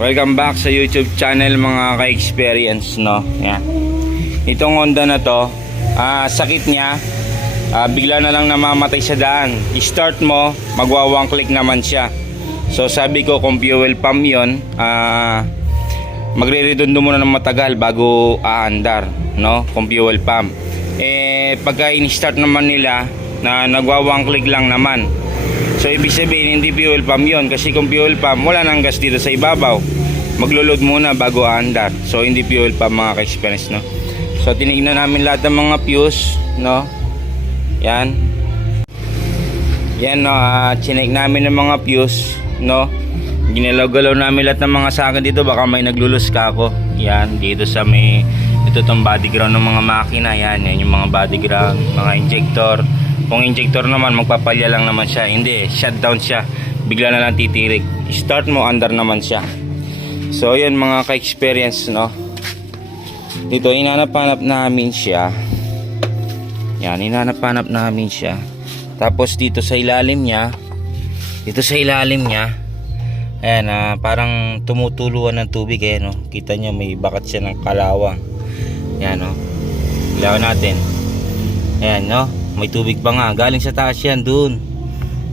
Welcome back sa YouTube channel mga ka-experience no. Yan. Itong Honda na to, ah, sakit niya. ah, bigla na lang namamatay sa daan. I-start mo, magwa click naman siya. So sabi ko kung fuel pump 'yon, ah magre-redondo muna ng matagal bago aandar, no? Kung fuel pump. Eh pagka in-start naman nila na nagwa click lang naman. So ibig sabihin hindi fuel pump 'yon kasi kung fuel pump wala nang gas dito sa ibabaw. Maglo-load muna bago aandar. So hindi fuel pump mga ka-experience, no? So tinignan namin lahat ng mga fuse, no? Yan. Yan no, uh, chinek namin ng mga fuse, no? Ginalaw-galaw namin lahat ng mga sakin dito, baka may naglulus ka ako. Yan, dito sa may ito tong body ground ng mga makina, yan, yan yung mga body ground, mga injector. Kung injector naman, magpapalya lang naman siya. Hindi, shutdown siya. Bigla na lang titirik. Start mo, under naman siya. So, yan mga ka-experience, no? Dito, inanap-hanap namin siya. Yan, inanap-hanap namin siya. Tapos dito sa ilalim niya, dito sa ilalim niya, ayan, ah, parang tumutuluan ng tubig eh, no? Kita niyo may bakat siya ng kalawang. Yan, no? Ilawan natin. Ayan, no? May tubig pa nga. Galing sa taas yan, dun.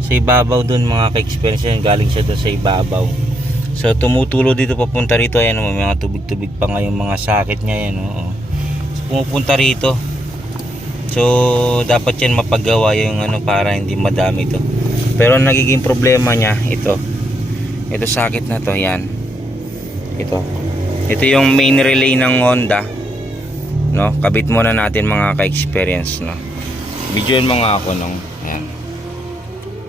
Sa ibabaw dun, mga ka-experience. Galing siya dun sa ibabaw. So, tumutulo dito papunta rito. Ayan, no? may mga tubig-tubig pa nga yung mga sakit niya. Yan, no? So, pumupunta rito. So, dapat yan mapagawa yung ano para hindi madami to. Pero ang nagiging problema niya, ito. Ito sakit na to, yan. Ito. Ito yung main relay ng Honda. No, kabit muna natin mga ka-experience, no. Videoan mo nga ako nung, ayan.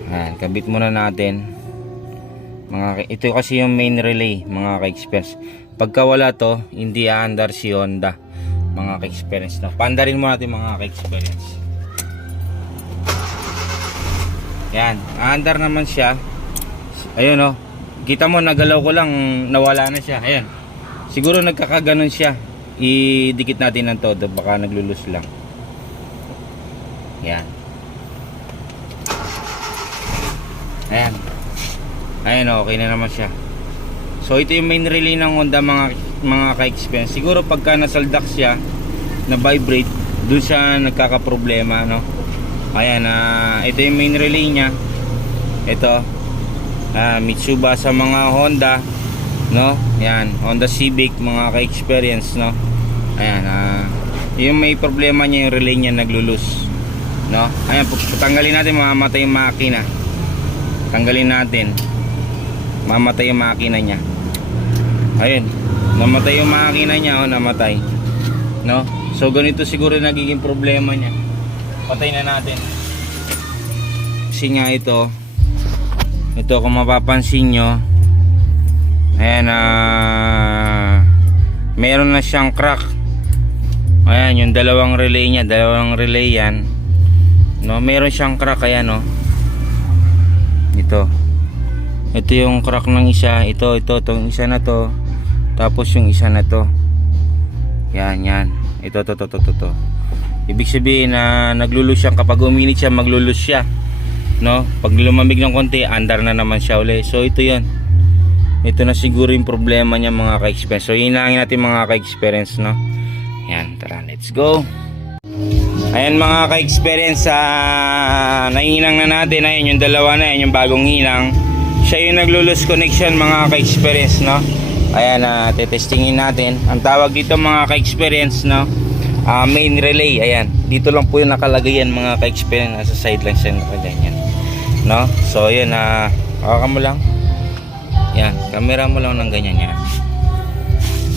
Ayan, kabit muna natin. Mga ito kasi yung main relay, mga ka-experience. Pagka wala to, hindi aandar si Honda mga ka-experience na. Pandarin mo natin mga ka-experience. Yan, aandar naman siya. Ayun oh. Kita mo nagalaw ko lang nawala na siya. Ayan. Siguro nagkakaganon siya. Idikit natin ng todo baka naglulus lang. Yan. Ayan. Ayan oh, okay na naman siya. So ito yung main relay ng Honda mga mga ka-experience. Siguro pagka nasaldak siya na vibrate, doon siya nagkakaproblema, no? Ayan, ah, ito yung main relay niya. Ito. Ah, Mitsuba sa mga Honda, no? Yan, Honda Civic mga ka-experience, no? Ayan, ah, yung may problema niya yung relay niya naglulus, no? Ayan, tanggalin natin mamamatay yung makina. Tanggalin natin. Mamatay yung makina niya. Ayun, namatay yung makina niya, oh, namatay. No? So ganito siguro nagiging problema niya. Patay na natin. Kasi nga ito, ito kung mapapansin nyo, ayan ah, meron na siyang crack. Ayan, yung dalawang relay niya, dalawang relay yan. No, meron siyang crack, ayan no. Ito. Ito yung crack ng isa, ito, ito, itong isa na to. Tapos yung isa na to. Yan, yan. Ito, to, to, to, to, to. Ibig sabihin na naglulus siya. Kapag uminit siya, maglulus siya. No? Pag lumamig ng konti, andar na naman siya uli. So, ito yon Ito na siguro yung problema niya mga ka-experience. So, hinangin natin mga ka-experience, no? Yan, tara, let's go. Ayan mga ka-experience, ah, nahinang na natin. Ayan yung dalawa na, yan yung bagong hinang. Siya yung naglulus connection mga ka-experience, no? Ayan, uh, tetestingin natin. Ang tawag dito mga ka-experience, no? Ah, main relay, ayan. Dito lang po yung nakalagay yan mga ka-experience. Nasa side lang siya nakaganyan. No? So, ayan, ah, hawakan mo lang. Yan, camera mo lang ng ganyan yan.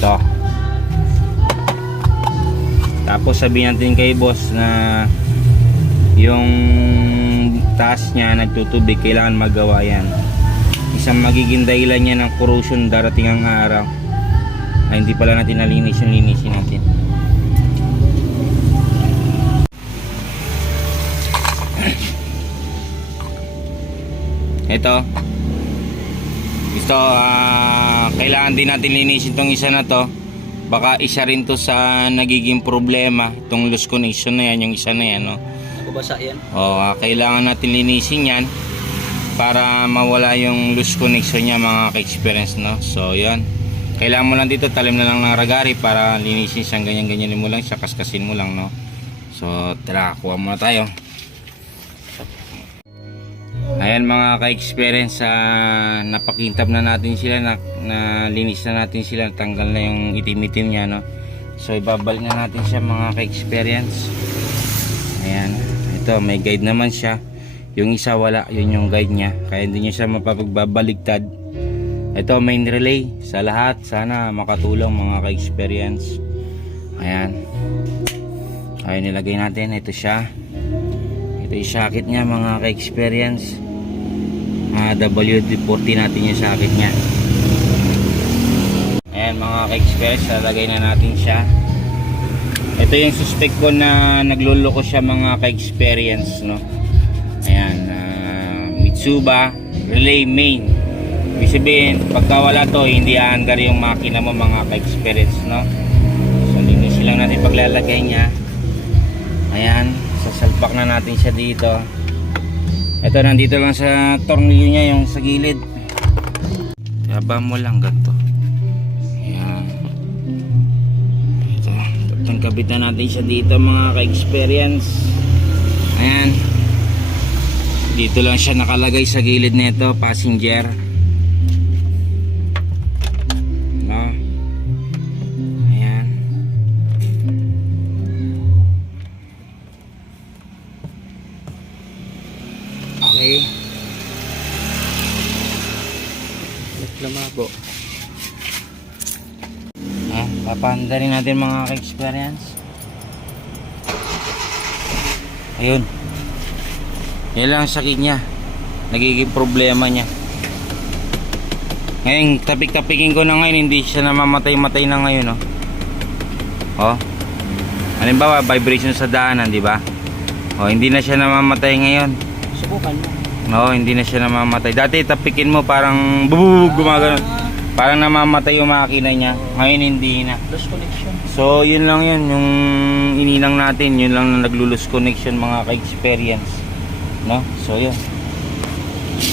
Ito. Tapos sabihin natin kay boss na yung taas niya nagtutubig, kailangan magawa yan. Isang magiging dahilan niya ng corrosion darating ang araw ay hindi pala natin nalinis yung linisin natin. Ito. Ito ah, kailangan din natin linisin tong isa na to baka isa rin to sa nagiging problema itong loose connection na yan yung isa na yan no? Nakabasa yan. O, ah, kailangan natin linisin yan para mawala yung loose connection niya mga ka-experience no so yan kailangan mo lang dito talim na lang ng ragari para linisin siyang ganyan ganyan mo lang siya kaskasin mo lang no so tara kuha muna tayo Ayan mga ka-experience, ah, napakintab na natin sila, na, na linis na natin sila, tanggal na yung itim-itim niya, no? So ibabalik na natin siya mga ka-experience. Ayan, ito may guide naman siya. Yung isa wala, yun yung guide niya. Kaya hindi niya siya mapapagbabaligtad. Ito main relay sa lahat. Sana makatulong mga ka-experience. Ayan. Ayan nilagay natin. Ito siya. Ito yung socket niya mga ka-experience. Ah, WD-40 natin yung socket niya. Ayan mga ka-experience, lalagay na natin siya. Ito yung suspect ko na nagluloko siya mga ka-experience, no? Ayan, ah, Mitsuba Relay Main. Ibig sabihin, pagka wala to, hindi aandar yung makina mo mga ka-experience, no? So, linis lang natin paglalagay niya. Ayan, sasalpak na natin siya dito. Ito, nandito lang sa tornilyo niya, yung sa gilid. Yaba mo lang ganito. Ayan. Ito, kabit na natin siya dito mga ka-experience. Ayan. Dito lang siya nakalagay sa gilid nito, passenger. Lamabo. Ah, papanda rin natin mga ka-experience. Ayun. Yan lang ang sakit niya. Nagiging problema niya. Ngayon, tapik-tapikin ko na ngayon, hindi siya namamatay-matay na ngayon, oh. Oh. Halimbawa, vibration sa daanan, di ba? Oh, hindi na siya namamatay ngayon. Subukan mo. Oo, hindi na siya namamatay. Dati tapikin mo parang bububug gumagano. Parang namamatay yung makina niya. Ngayon hindi na. Lost connection. So, yun lang yun. Yung ininang natin, yun lang na naglulus connection mga ka-experience. No? So, yun.